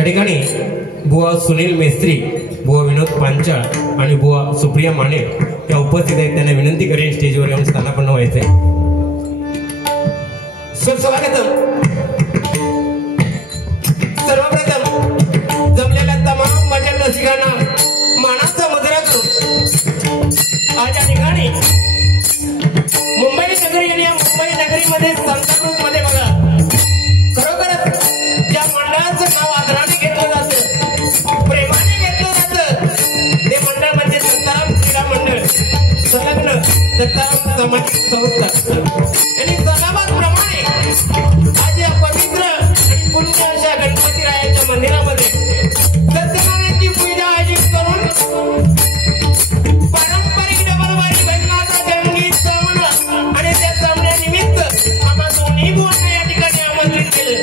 त्या ठिकाणी बुवा सुनील मेस्त्री, बुवा विनोद पांचाळ आणि बुवा सुप्रिया माने त्या उपस्थित आहेत. त्यांना विनंती करेन स्टेजवर येऊन स्थानापन्न व्हायचंय. सुस्वागतम. सर्वप्रथम जमलेल्या तमाम भजन रसिकांना मानाचा मुजरा करून आज या ठिकाणी मुंबई नगरी आणि या मुंबई नगरीमध्ये सांताक्रूझ मध्ये बघा खरोखरच ज्या मंडळाचं नाव आदराने घेतलं जातं, प्रेमाने घेतलं जातं, ते मंडळ म्हणजे दत्ताराम क्रीडा मंडळ संलग्न दत्ताराम सामाजिक संस्था आणि सदाबादप्रमाणे आज या पवित्र आणि पुण्य अशा गणपतीरायाच्या मंदिरामध्ये सत्यनारायणची पूजा आयोजित करून पारंपरिक डबलवारी गणनाचा जंगी सामना आणि त्या सामन्यानिमित्त आम्हा दोन्ही बुवांना या ठिकाणी आमंत्रित केलं.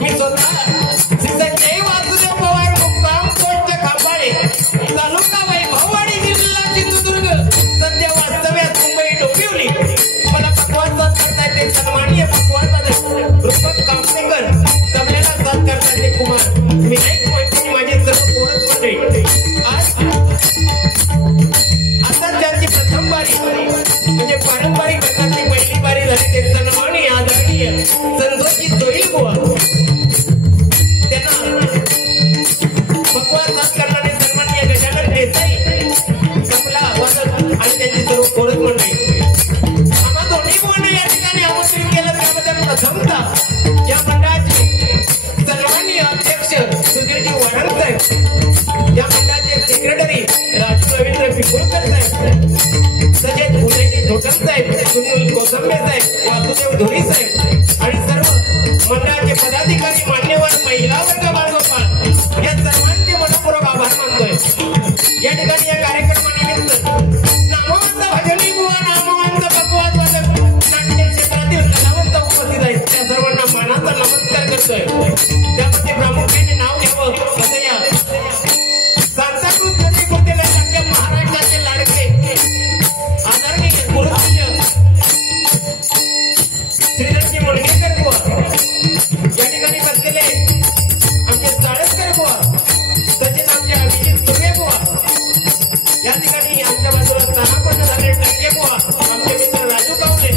मी स्वतः श्री संजय वासुदेव पवार मुक्काम पोस्ट खांबाळे तालुका वैभववाडी जिल्हा सिंधुदुर्ग सध्या वास्तव्यात मुंबई डोंबिवली. मला पक्वान साथ करता येते सन्माननीय पक्वान रूपक कामसेकर, तबल्याला साथ करता येते कुमार विनायक मोहिते, माझे सर्व पोरच मंडळी. आज आता ज्यांची प्रथम बारी म्हणजे पारंपरिक गटातली पहिली बारी झाली ते सन्माननीय आदरणीय संतोषी जोईल बुवा, त्यांना पक्वान साथ करणारे सन्माननीय गजानन देसाई कपला वादक आणि त्यांची सर्व पोरच मंडळी. आम्हा दोन्ही बुवांना या ठिकाणी आमंत्रित केलं त्याबद्दल प्रथमतः या मंडळाचे सन्माननीय अध्यक्ष सुधीरजी वाढण साहेब, या मंडळाचे सेक्रेटरी राजू रवींद्र पिंपळकर साहेब, तसेच उदयजी धोटम साहेब, सुनील कोसंबे साहेब, वासुदेव धोरी साहेब आणि सर्व मंडळाचे पदाधिकारी, मान्यवर, महिला वर्ग बाळगोपाळ या सर्वांचे मनपूर्वक आभार मानतोय. या ठिकाणी या कार्यक्रमानिमित्त नामवंत भजनी बुवा, नामवंत पक्वान वादक, नाट्य क्षेत्रातील कलावंत उपस्थित आहेत. त्या सर्वांना मानाचा नमस्कार करतोय. त्यामध्ये प्रामुख्याने नाव घ्यावं असं या सांताक्रूझ नगरीपुरते अख्ख्या महाराष्ट्राचे लाडके आदरणीय गुरुपूज्य श्रीधरजी मुणगेकर बुवा, या ठिकाणी बसलेले आमचे साळसकर बुवा, तसेच आमचे अभिजित सुर्वे बुवा, या ठिकाणी आमच्या बाजूला स्थानापन्न झाले टंके बुवा, आमचे मित्र राजू कावले,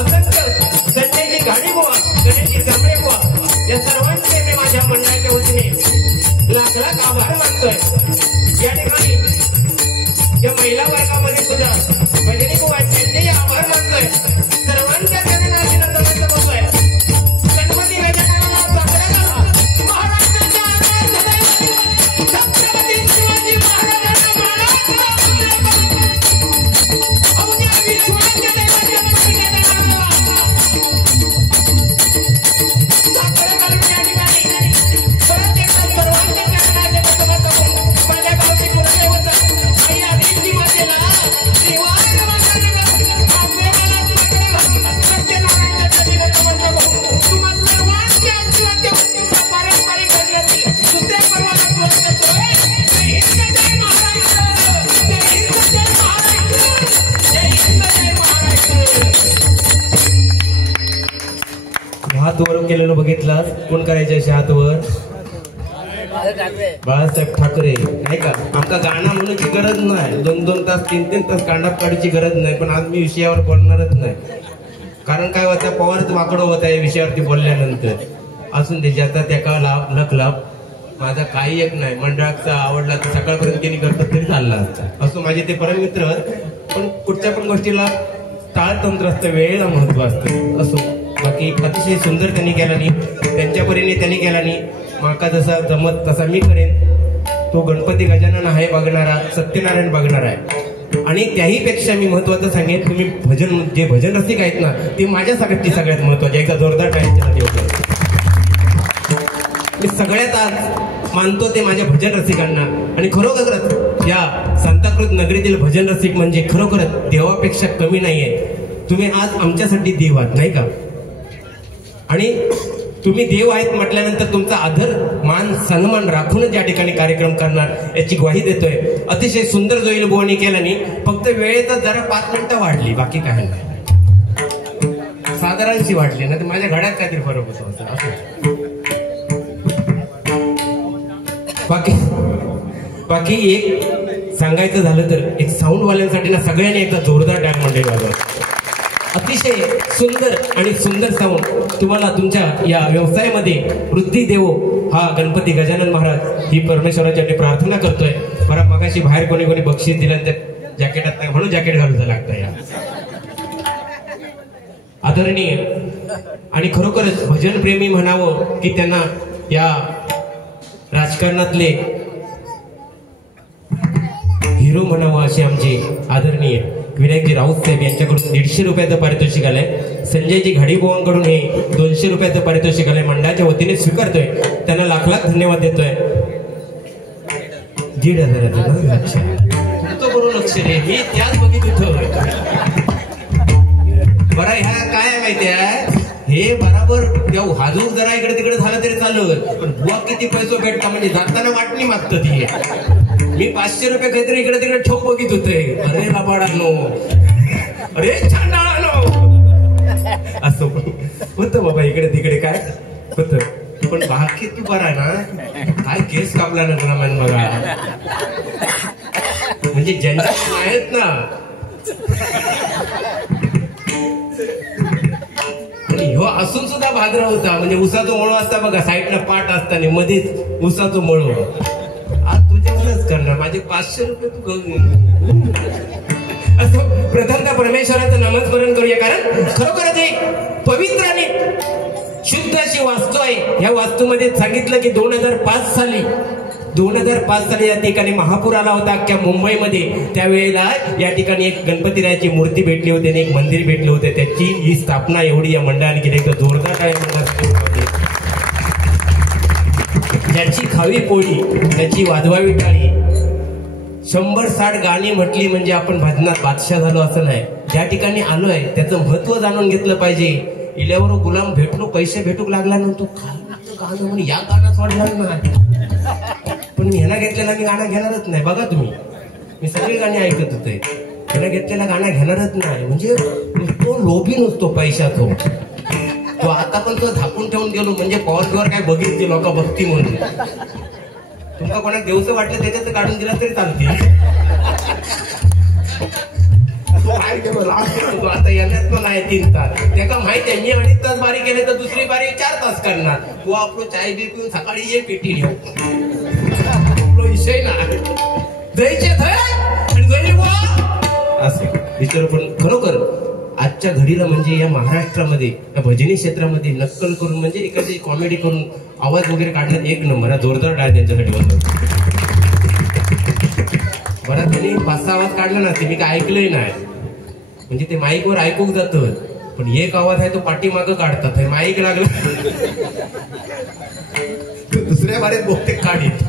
असंख्य संजयजी घाडी बुवा, गणेशजी कांबळे बुवा, या सर्वांचे मी माझ्या मंडळाच्या वतीने लाख लाख आभार मानतोय. या ठिकाणी या महिला वर्गामध्ये सुद्धा भजनी बुवा त्यांचेही आभार मानतोय. सर्वांच्या चरणी अभिनंदन करतोय. गणपती गजाननाला चांगला घाला. महाराष्ट्राच्या छत्रपती शिवाजी महाराजांना मानाचा अवघ्या विश्वाच्या देवाच्या गजाननाला चांगलं घालून या ठिकाणी परत एकदा सर्वांच्या चरणाचे नतमस्तक होऊन माझ्या गावची कुलदैवत आई आदिती मातेला श्रीवार नमस्कार आपल्याला सत्यनारायणच्या चरणी नतमस्तक होऊन तुम्हा सर्वांच्या आशीर्वाद पारंपरिक गणपती दुसऱ्या पर्वाला सुरुवात करतोय. जय हिंद जय महाराष्ट्र, जय हिंद जय महाराष्ट्र, जय हिंद जय महाराष्ट्र. हात वर केलेलं बघितला कोण करायचे असे हात वर? बाळासाहेब ठाकरे नाही का? आमका गाणं म्हणण्याची गरज नाही, 2-2 तास 3-3 तास कांडाप काढायची गरज नाही. पण आज मी विषयावर बोलणारच नाही. कारण काय होतं, पवारच वाकडं होत आहे विषयावरती बोलल्यानंतर. असून दे, ज्याचा त्याका लाभ लख लाभ. माझा काही एक नाही, मंडळाचा आवडला तर सकाळपर्यंत त्यांनी करतात तरी चालला असता. असं माझे ते परममित्र. पण कुठच्या पण गोष्टीला ताळतंत्र असतं, वेळेला महत्व असतं. असो, बाकी अतिशय सुंदर त्यांनी केला नाही, त्यांच्या परीने त्यांनी केला नाही. माका जसा जमत तसा मी करेन. तो गणपती गजानन आहे बघणारा, सत्यनारायण बघणार आहे. आणि त्याही पेक्षा मी महत्वाचं सांगेन, तुम्ही भजन जे भजन रसिक आहेत ना, ते माझ्यासाठी सगळ्यात महत्वाचे. एकदा जोरदार टाळ्यांच्या होते. मी सगळ्यात आज मानतो ते माझ्या भजन रसिकांना. आणि खरोखरच या सांताक्रूझ नगरीतील भजन रसिक म्हणजे खरोखरच देवापेक्षा कमी नाहीये. तुम्ही आज आमच्यासाठी देव आहात नाही का? आणि तुम्ही देव आहेत म्हटल्यानंतर तुमचा आदर मान सन्मान राखूनच या ठिकाणी कार्यक्रम करणार याची ग्वाही देतोय. अतिशय सुंदर जोईल बुवानी केला नाही, फक्त वेळेत जरा 5 मिनिटं वाढली, बाकी काही नाही. साधारणशी वाढली ना, तर माझ्या घड्यात काहीतरी फरक होतो. बाकी एक सांगायचं झालं तर एक साऊंड वाल्यांसाठी ना सगळ्यांनी एकदा जोरदार टाळ्या मंडळी वाजवा. अतिशय सुंदर आणि सुंदर साऊंड तुम्हाला तुमच्या या व्यवसायामध्ये वृद्धी देवो हा गणपती गजानन महाराज ही परमेश्वराची प्रार्थना करतोय. बरं मगाशी बाहेर कोणी बक्षीस दिलं त्या जॅकेटात नाही म्हणून जॅकेट घालून लागतं या आदरणीय आणि खरोखरच भजन प्रेमी म्हणावं की त्यांना या राजकारणातले हिरो म्हणावं असे आमचे आदरणीय विनायकजी राऊत साहेब यांच्याकडून 150 रुपयाचं पारितोषिक आलंय. संजयजी घाडीबोवांकडून हे 200 रुपयाचं पारितोषिक आलंय. मंडळाच्या वतीने स्वीकारतोय. त्यांना लाख धन्यवाद देतोय. 1,500 तुमचं बरोबर लक्ष रे मी त्याच बघित होतो. बरं ह्या काय माहितीये हे बराबर हाजू जरा इकडे तिकडे झालं तरी चालू पण बुवा किती पैसे भेटता म्हणजे जाताना वाटणी मागत ती. मी 500 रुपये काहीतरी इकडे तिकडे ठोक बघित होते. अरे लबाडानो अरे छानानो असं होतं बाबा इकडे तिकडे काय होतं. पण बाकी तू बरा ना काय केस कापला ना तुला मान बघा म्हणजे ज्यांच्या आहेत ना ह्यो असून सुद्धा भाद्र होता म्हणजे उसाचं मळो असता बघा साईडला पाट असताना मध्येच उसाचं मळो. आज तुझ्यावरच करणार माझे 500 रुपये तू असं प्रथमतः परमेश्वराचं नामस्मरण करूया कारण खरोखरच एक पवित्र आणि शुद्ध अशी वास्तू आहे. ह्या वास्तूमध्ये सांगितलं की 2005 साली या ठिकाणी महापूर आला होता अख्ख्या मुंबईमध्ये. त्यावेळेला या ठिकाणी एक गणपतीरायाची मूर्ती भेटली होती आणि एक मंदिर भेटले होते. त्याची ही स्थापना एवढी या मंडळाने केली तर जोरदार काय म्हणतात. ज्याची खावी पोळी त्याची वाजवावी टाळी 100-160 गाणी म्हटली म्हणजे आपण भजनात बादशाह झालो असं नाही. ज्या ठिकाणी आलोय त्याचं महत्व जाणून घेतलं पाहिजे. इल्यावर गुलाम भेटलो पैसे भेटूक लागला ना तू गाणं म्हणून या गाण्यात वाढणार नाही पण मी ह्याला घेतलेला मी गाणं घेणारच नाही. बघा तुम्ही मी सगळी गाणी ऐकत होते. ह्याला घेतलेला गाणं घेणारच नाही म्हणजे तो लोभी नसतो पैशातो. तो आता पण तो झाकून ठेवून गेलो म्हणजे पॉवर काय बघितली लोक भक्ती म्हणून. तुमका कोणाला देवचं वाटलं त्याच्यात काढून दिला तरी चालते. आता येण्यात पण आहे 3 तास त्याला माहिती आहे. मी 2.5 तास बारी केले तर दुसरी बारी 4 तास करणार. तू आपलं चाय बी पिऊन सकाळी ये पेटी घेऊ विषय ना जायचे असं विचार. पण खरोखर आजच्या घडीला म्हणजे या महाराष्ट्रामध्ये या भजनी क्षेत्रामध्ये नक्कल करून म्हणजे एखादी कॉमेडी करून आवाज वगैरे काढण्यात 1 नंबर. जोरदार टाळ त्यांच्यासाठी बनतो. बरं त्यांनी 5-6 आवाज काढला ना ते मी काय ऐकलंय नाही म्हणजे ते माईकवर ऐकूक जात पण एक आवाज आहे तो पाठीमागं काढतात. हे माईक लागलं दुसऱ्या बारीत बहुतेक काढीत.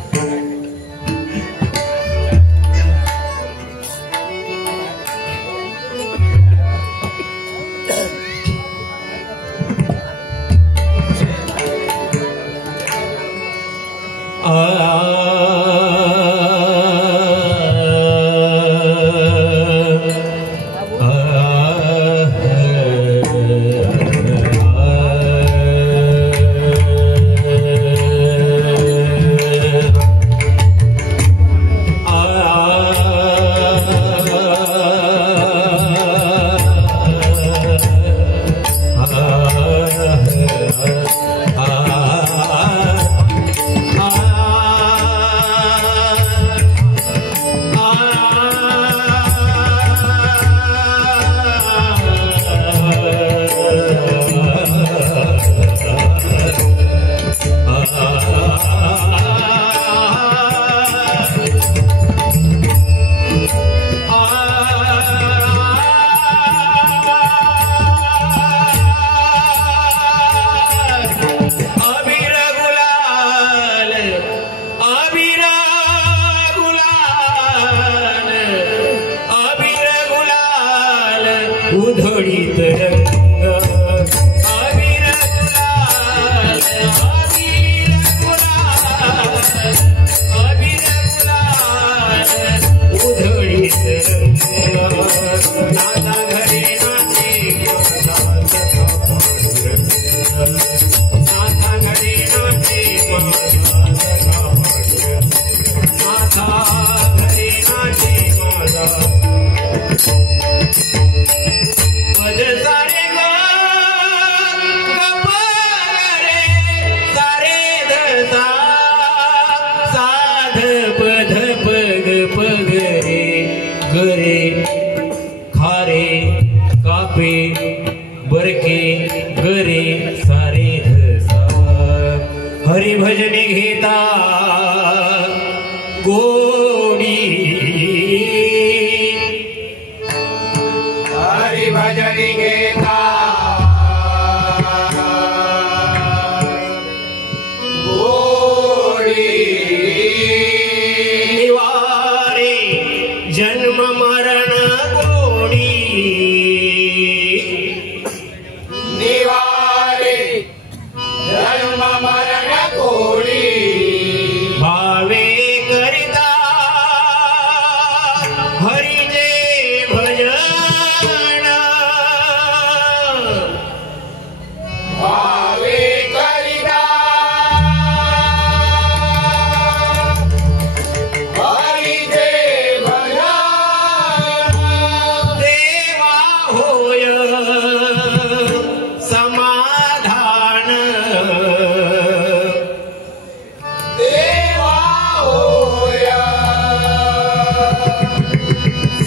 उधळीत रंग अबीर गुलाल अबीर गुलाल अबीर गुलाल उधळीत रंग नाना घरे नाचे नाना घरे नाचे हरिभजने घेता गोडी हरिभजने घेता गोडी निवारे जन्म मरण गोडी निवारे जन्म मरण गोडी भावे करिता हरिजे भजन भावे करिता हरिजे भजन देवा होय समाधान देवा होय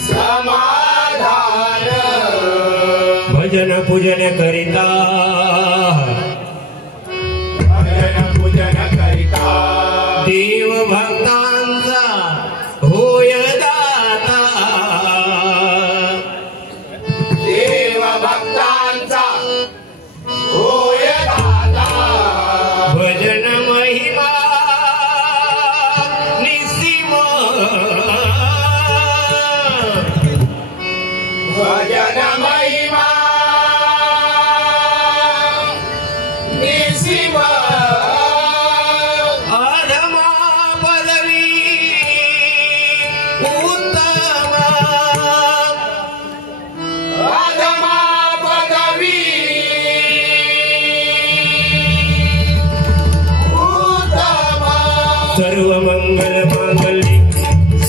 समाधान भजन पूजन करिता भजन पूजन करिता देव भक्तांचा होय दाता देव भक्तांचा होय दाता भजन महिमा निसीम भजन महिमा निसीम अधमा पदवी उत्तम अधमा पदवी उत्तम सर्व मंगल मांगल्ये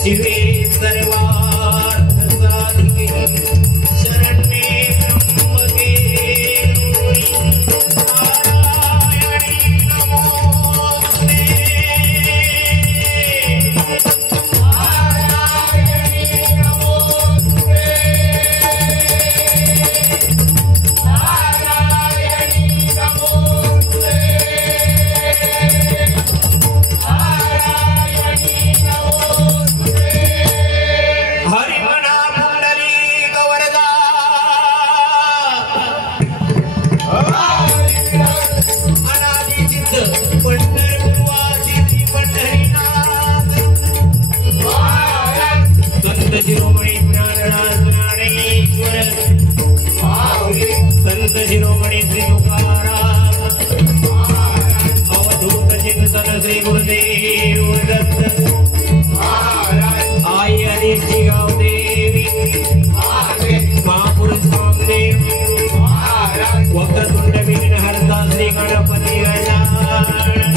शिवे सर्वार्थ साधिके शरण्ये त्र्यंबके नारायणी नमोस्तुते नारायणी नमोस्तुते नारायणी नमोस्तुते नारायणी नमोस्तुते हरिमना पुंडलीक वरदा अनादि सिद्ध पंढरपुरवासी श्री पंढरीनाथ संत शिरोमणी ज्ञानराज ज्ञानेश्वर संत शिरोमणी श्री तुकाराम अवधूत चिंतन श्री गुरुदेव दत्त आई अनिष्ठी गावदेवी महापुरुष स्वामदेव वक्रतुंड विघ्न हरता श्री गणपती गजानन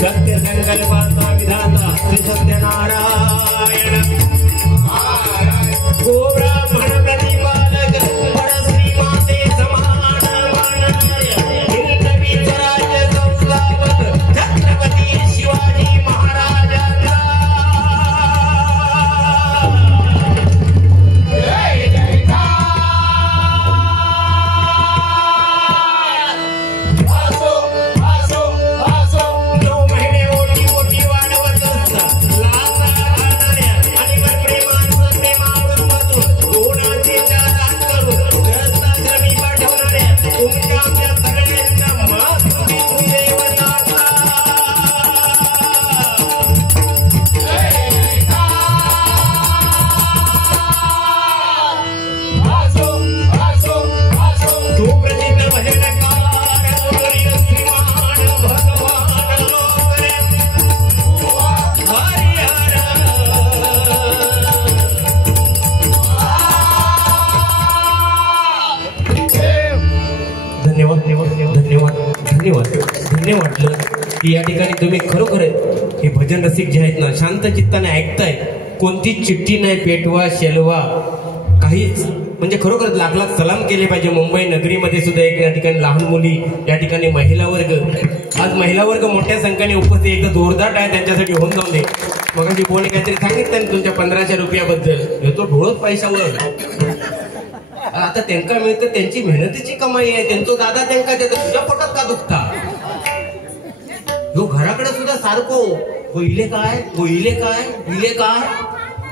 सत्य संकल्पाचा विधाता श्री सत्यनारायण गोब्राह्मण प्रतिपालक परश्री माते समान माननीय हिंदवी स्वराज्य संस्थापक छत्रपती शिवाजी महाराजांचा जय जयकार असो असो असो 9 महिने ओटी ओटी वाढवत असता लाथा घालणाऱ्या आणि प्रेमाचं प्रेमावरून बसून कोणाचे दान करून ग्रस्ताश्रमी पाठवणाऱ्या तुमच्या आमच्या सगळ्यांच्या मातृ देवनाथा जय जयकार असो असो असो सुप्रसिद्ध भजनकार मुरली श्रीमान भगवान लोकरे हरिहर धन्यवाद धन्यवाद धन्यवाद धन्यवाद धन्यवाद की या ठिकाणी तुम्ही खरोखर हे भजन रसिक जे आहेत ना शांत चित्ताने ऐकताय कोणतीच चिठ्ठी नाही पेटवा शेलवा काहीच म्हणजे खरोखर लाख लाख सलाम केले पाहिजे मुंबई नगरीमध्ये सुद्धा एक या ठिकाणी लहान मुली या ठिकाणी महिला वर्ग आज महिला वर्ग मोठ्या संख्येने उपस्थित एकदम जोरदार आहे त्यांच्यासाठी होऊन जाऊन दे मग ती कोणी काहीतरी सांगितलं ना तुमच्या 1500 रुपयाबद्दल तो ढोळच पैशावर आता त्यांना मिळतं त्यांची मेहनतीची कमाई आहे त्यांचा दादा त्यांना देतो तुझ्या पोटात का दुखता ह्यो घराकडे सुद्धा सारखो इले काय इले काय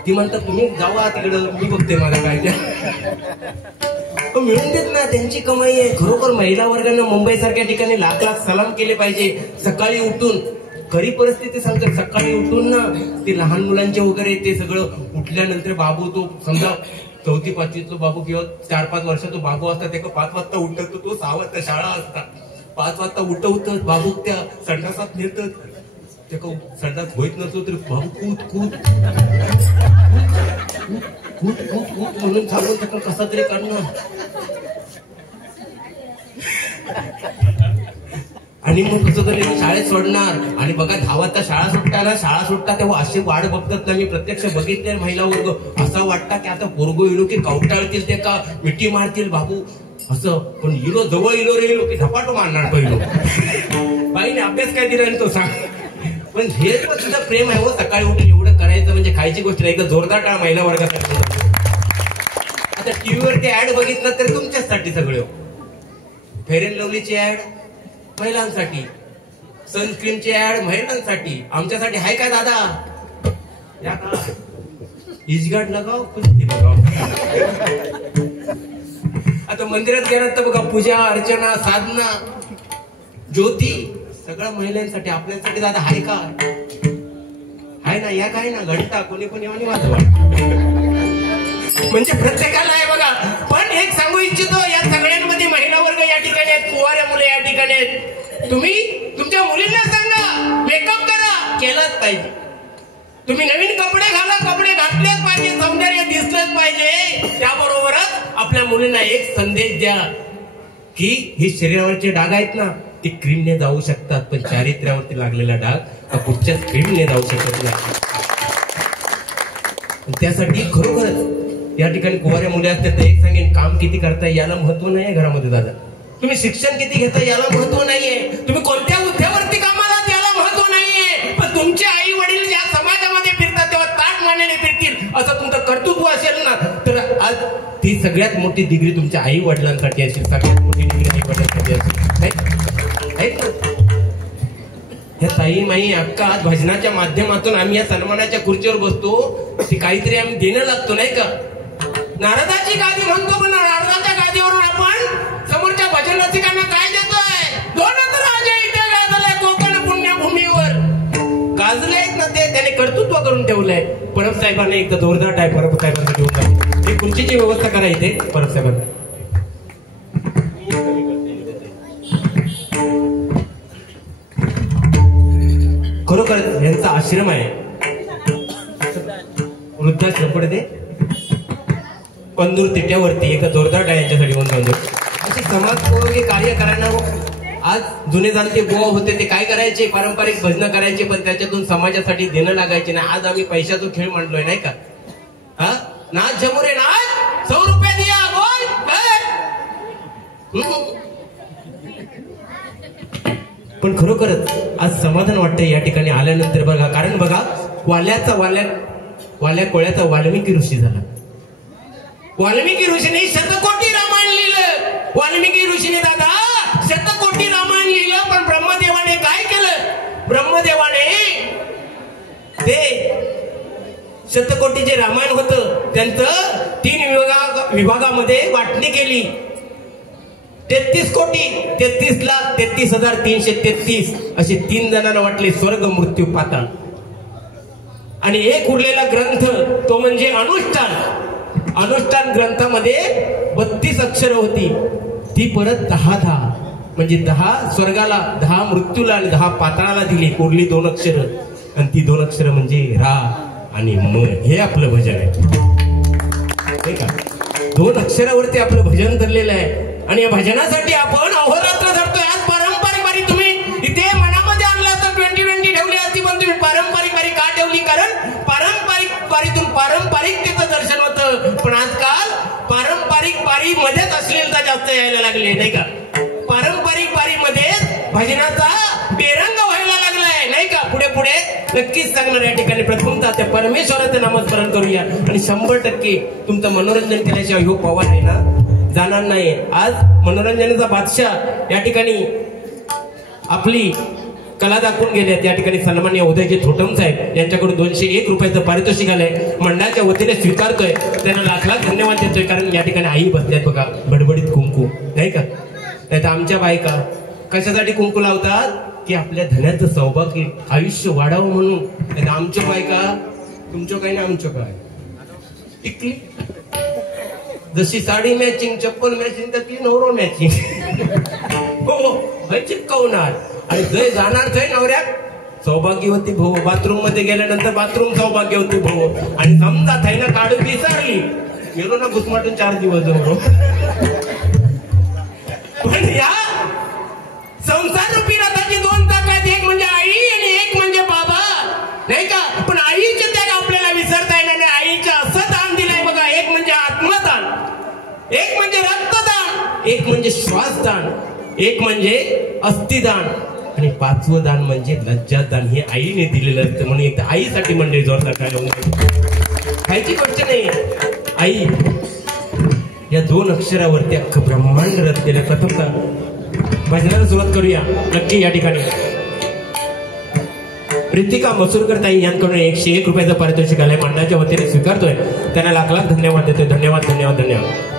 ती म्हणतात तुम्ही जावा तिकडं मी बघते माझा काय मिळून देत ना त्यांची कमाई आहे. खरोखर महिला वर्गाने मुंबई सारख्या ठिकाणी लाख लाख सलाम केले पाहिजे. सकाळी उठून खरी परिस्थिती सांगतात सकाळी उठून ना ते लहान मुलांचे वगैरे ते सगळं उठल्यानंतर बाबू तो समजा 4वी 5वीचा बाबू किंवा 4-5 वर्षाचा बाबू असतात ते 5 वाजता उठत तो 6 वाजता शाळा असतात 5 वाजता उठवतात बाबू त्या संडासात नेतात ते संडास होईत नसतो तर बाबू कूद म्हणून सांगून त्याला कसा तरी काढणार. आणि मग कसं तरी शाळेत सोडणार. आणि बघा 10 वाजता शाळा सुटता तेव्हा अशी वाट बघतात ना. मी प्रत्यक्ष बघितले महिला वर्ग असा वाटता की आता पोरगो इलो की कवटाळतील ते का मिठी मारतील बाबू असं. पण इलो जवळ इलो की धपाटो मारणार पहिलो. बाईने अभ्यास काय दिला तो सांग. पण हे पण तुझं प्रेम आहे हो. सकाळी उठून एवढं करायचं म्हणजे खायची गोष्ट नाही. एकदम जोरदार टाळा महिला वर्गासाठी. आता टीव्हीवर ते ऍड बघितलं तर तुमच्यासाठी सगळं. फेअर अँड लवलीची ऍड महिलांसाठी, सनस्क्रीमची ऍड महिलांसाठी. आमच्यासाठी आहे काय दादा? या का इजगाड लगाव कुस्ती बघाव. आता मंदिरात गेलात तर बघा पूजा अर्चना साधना ज्योती सगळं महिलांसाठी. आपल्यासाठी दादा हाय का? हाय ना. या काय ना घंटा कोणी पण येऊन वाजवा म्हणजे प्रत्येकाला आहे बघा. पण एक सांगू इच्छितो या सगळ्यांमध्ये महिला वर्ग या ठिकाणी आहेत, कुवाऱ्या मुले या ठिकाणी आहेत. तुम्ही तुमच्या मुलींना सांगा मेकअप करा, केलाच पाहिजे. तुम्ही नवीन कपडे घाला, कपडे घातलेच पाहिजे, सौंदर्य दिसलंच पाहिजे. त्याबरोबरच आपल्या मुलींना एक संदेश द्या की हे शरीरावरचे डाग आहेत ना ते क्रीमने जाऊ शकतात, पण चारित्र्यावरती लागलेला डाग हा कुठच्याच क्रीमने जाऊ शकत नाही. त्यासाठी खरोखरच या ठिकाणी कुवाऱ्या मुले असतात. एक सांगेन काम किती करताय याला महत्व नाहीये घरामध्ये दादा. तुम्ही शिक्षण किती घेताय याला महत्व नाहीये. तुम्ही कोणत्या हुद्द्यावरती कामाला त्याला महत्व नाहीये. पण तुमचे आई वडील ज्या समाजामध्ये फिरतात तेव्हा ताट मानेने फिरतील असं तुमचं कर्तृत्व असेल ना तर आज ती सगळ्यात मोठी डिग्री तुमच्या आई वडिलांसाठी असेल. सगळ्यात मोठी डिग्री आई वडिलांसाठी असेल. ह्या ताई माई अक्का आज भजनाच्या माध्यमातून आम्ही या सन्मानाच्या खुर्चीवर बसतो. ती काहीतरी आम्ही देणं लागतो नाही का. नारदाची गादी म्हणतो पण नारदाच्या गादीवरून आपण समोरच्या भजन रसिकांना काय देतोय? दोनच राजे इथे गाजले कोकण पुण्यभूमीवर. गाजले आहेत ना ते त्याने कर्तृत्व करून ठेवलंय. परब साहेबांना एकदा जोरदार टाय परब साहेबांना घेऊन जा. ही खुर्चीची व्यवस्था करा इथे परब साहेबांना. खरोखर यांचा आश्रम आहे वृद्धाश्रम पुढे ते पंदूर तिट्यावरती एका जोरदार टाय यांच्यासाठी होऊन जाऊ. असे समाजोपयोगी कार्य करायला आज जुने जाणते गोवा होते ते काय करायचे पारंपरिक भजन करायचे पण त्याच्यातून समाजासाठी देणं लागायचे नाही. आज आम्ही पैशाचा खेळ मांडलोय नाही का. हा नाच जमुरे नाच 100 रुपये दिया बोल. पण खरोखरच आज समाधान वाटतंय या ठिकाणी आल्यानंतर बघा. कारण बघा वाल्या कोळ्याचा वाल्मिकी ऋषी झाला. वाल्मिकी ऋषीने शतकोटी रामायण लिहिलं. वाल्मिकी ऋषीने दादा शतकोटी रामायण लिहिलं. पण ब्रह्मदेवाने काय केलं? ब्रह्मदेवाने ते शतकोटी जे रामायण होतं त्यांचं 3 विभागामध्ये वाटणी केली. 33 कोटी 33,33,333 असे 3 जणांना वाटले स्वर्ग मृत्यू पाताळ. आणि एक उरलेला ग्रंथ तो म्हणजे अनुष्ठान. अनुष्ठान ग्रंथामध्ये 32 अक्षर होती. ती परत 10 म्हणजे 10 स्वर्गाला 10 मृत्यूला आणि 10 पाताळाला दिली. उरली 2 अक्षर आणि ती 2 अक्षर म्हणजे रा आणि म. हे आपलं भजन आहे का. 2 अक्षरावरती आपलं भजन ठरलेलं आहे. आणि या भजनासाठी आपण अहोरात्र धरतोय. आज पारंपरिक वारी तुम्ही इथे मनामध्ये आणला तर 2020 ठेवली असती पण तुम्ही पारंपरिक वारी का ठेवली? कारण पारंपरिक वारीतून पारंपरिकतेचं दर्शन होतं. पण आजकाल पारंपरिक वारीमध्येच अश्लीलता जास्त यायला लागली नाही का. पारंपरिक वारीमध्ये भजनाचा बेरंग व्हायला लागलाय नाही का. पुढे पुढे नक्कीच सांगणार या ठिकाणी प्रथमतः त्या परमेश्वराचं नामस्मरण करूया आणि 100% तुमचं मनोरंजन केल्याशिवाय ह्यो पवार आहे ना जाणार नाही. आज मनोरंजनाचा बादशाह या ठिकाणी आपली कला दाखवून गेल्या त्या ठिकाणी सन्माननीय उदयजी थोटम साहेब यांच्याकडून 201 रुपयाचं पारितोषिक आलंय, मंडळाच्या वतीने स्वीकारतोय, त्यांना लाख लाख धन्यवाद देतोय. कारण या ठिकाणी आई बसल्यात बघा, बडबडीत कुंकू नाही का. नाही तर आमच्या बायका कशासाठी कुंकू लावतात की आपल्या धन्याचं सौभाग्य आयुष्य वाढावं म्हणून. नाही आमच्या बायका तुमचं काय ना आमचं काय टिकली जशी साडी मॅचिंग, चप्पल मॅचिंग, तर ती नवरो मॅचिंग. हो चिपकवणार आणि जय जाणार जय नवऱ्यात सौभाग्यवती भाऊ. बाथरूम मध्ये गेल्यानंतर बाथरूम सौभाग्यवती भाऊ. आणि समजा थाईना काढून विसरली गेलो ना घुसमाटून 4 दिवस जवळ. पण या संसार रूपी रथाची 2 चाक आहेत, एक म्हणजे आई आणि एक म्हणजे बाबा नाही का. पण आईचे त्याग आपल्याला विसरता येणार नाही. आईचं असं दान दिलंय बघा, एक म्हणजे आत्मदान, एक म्हणजे रक्तदान, एक म्हणजे श्वासदान, एक म्हणजे अस्थिदान आणि 5वं दान म्हणजे लज्जादान. हे आईने दिलेलं असतं. म्हणून एक आईसाठी म्हणजे जोरदार खायची गोष्ट नाही. आई या 2 अक्षरावरती अख्खं ब्रह्मांड रचलेलं. प्रथमतः भजनाला सुरुवात करूया नक्की. या ठिकाणी प्रीतिका मसूरकर ताई यांकडून 101 रुपयाचं पारितोषिक आलंय, मंडळाच्या वतीने स्वीकारतोय, त्यांना लाख लाख धन्यवाद देतोय. धन्यवाद धन्यवाद धन्यवाद.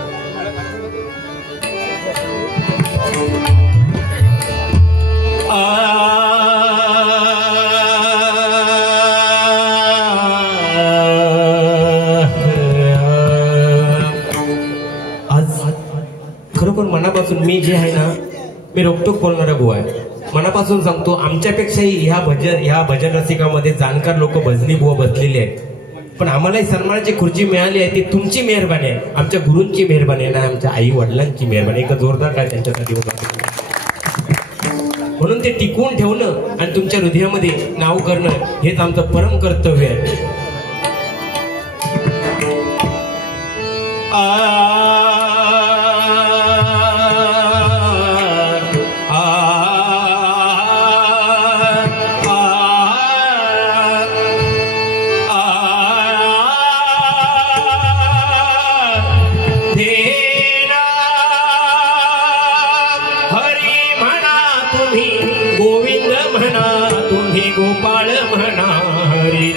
आज खरोखर मनापासून मी जे आहे ना, मी रोकटोक बोलणारा गो आहे. मनापासून सांगतो, आमच्यापेक्षाही ह्या भजन रसिकामध्ये जाणकार लोक भजनी बुवा बसलेले आहेत. पण आम्हाला सन्मानाची खुर्ची मिळाली आहे ती तुमची मेहरबानी आहे, आमच्या गुरूंची मेहरबानी आहे, नाही आमच्या आई वडिलांची मेहरबानी. एक जोरदार काय त्यांच्यासाठी होता. म्हणून ते टिकवून ठेवणं आणि तुमच्या हृदयामध्ये नाव करणं हेच आमचं परम कर्तव्य आहे. गोपाळ म्हणा हरी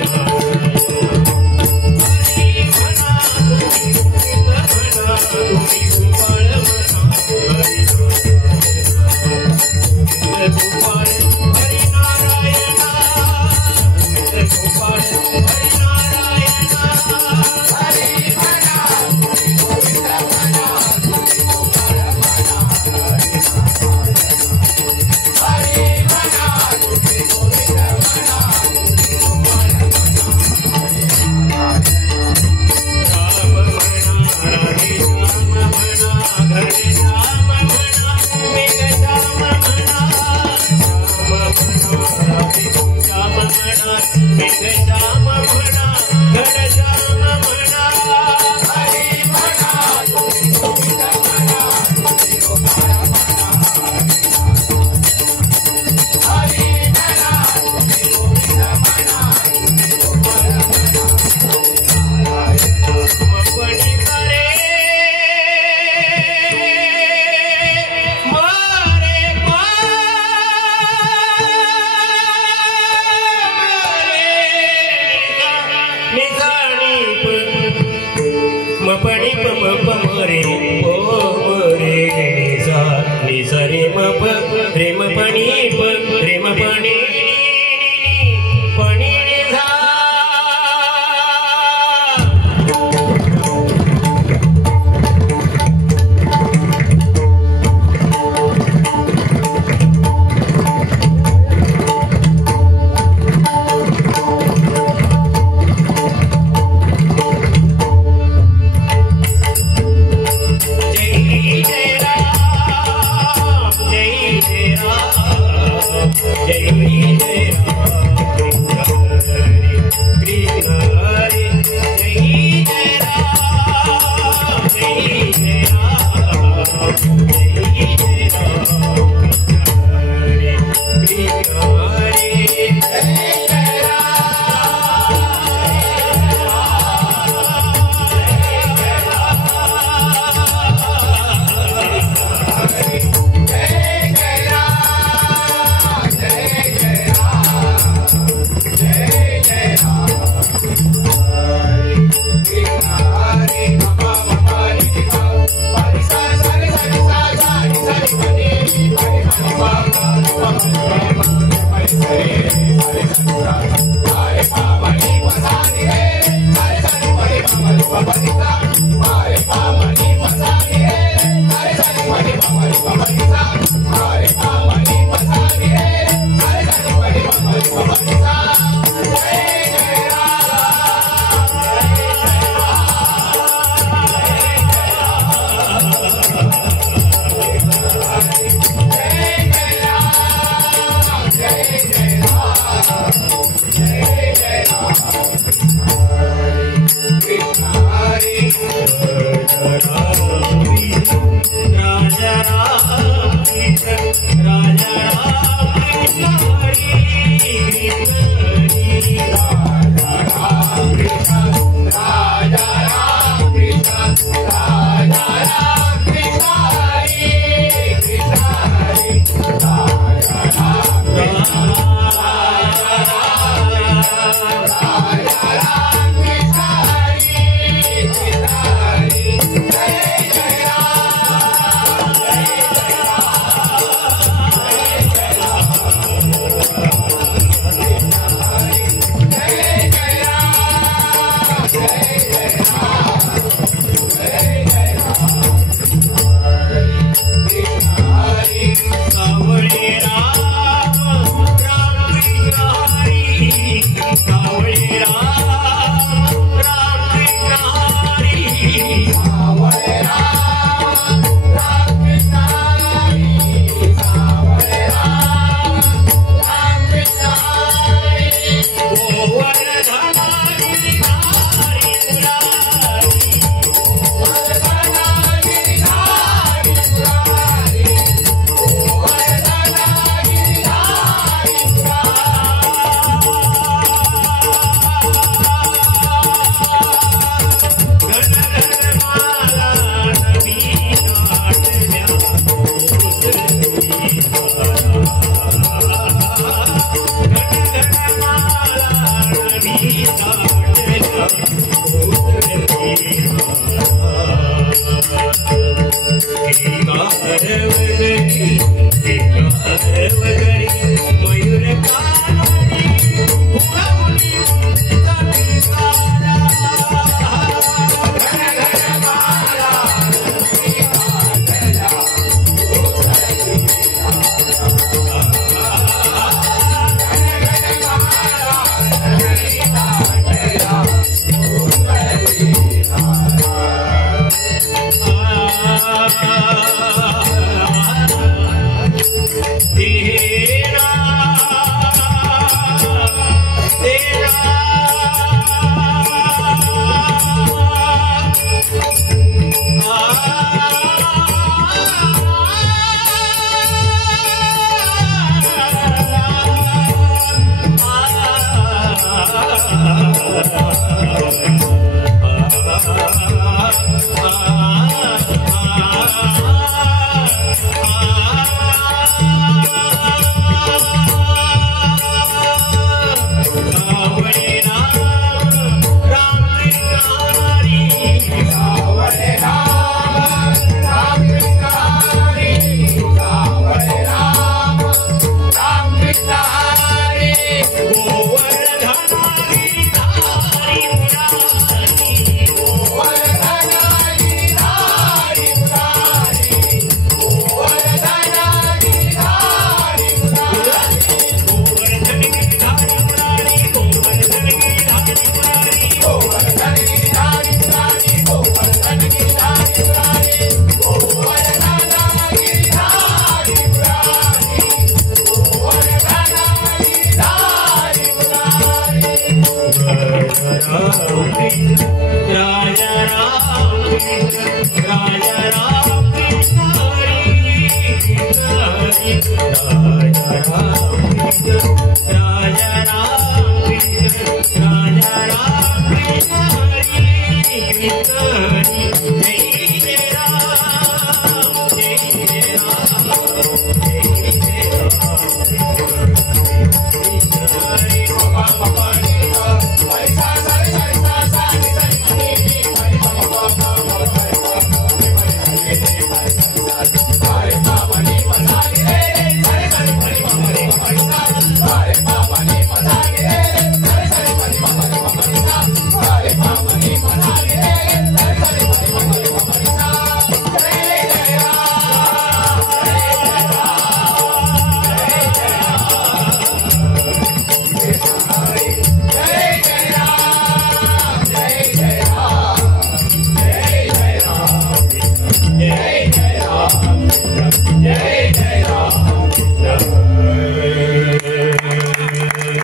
Oh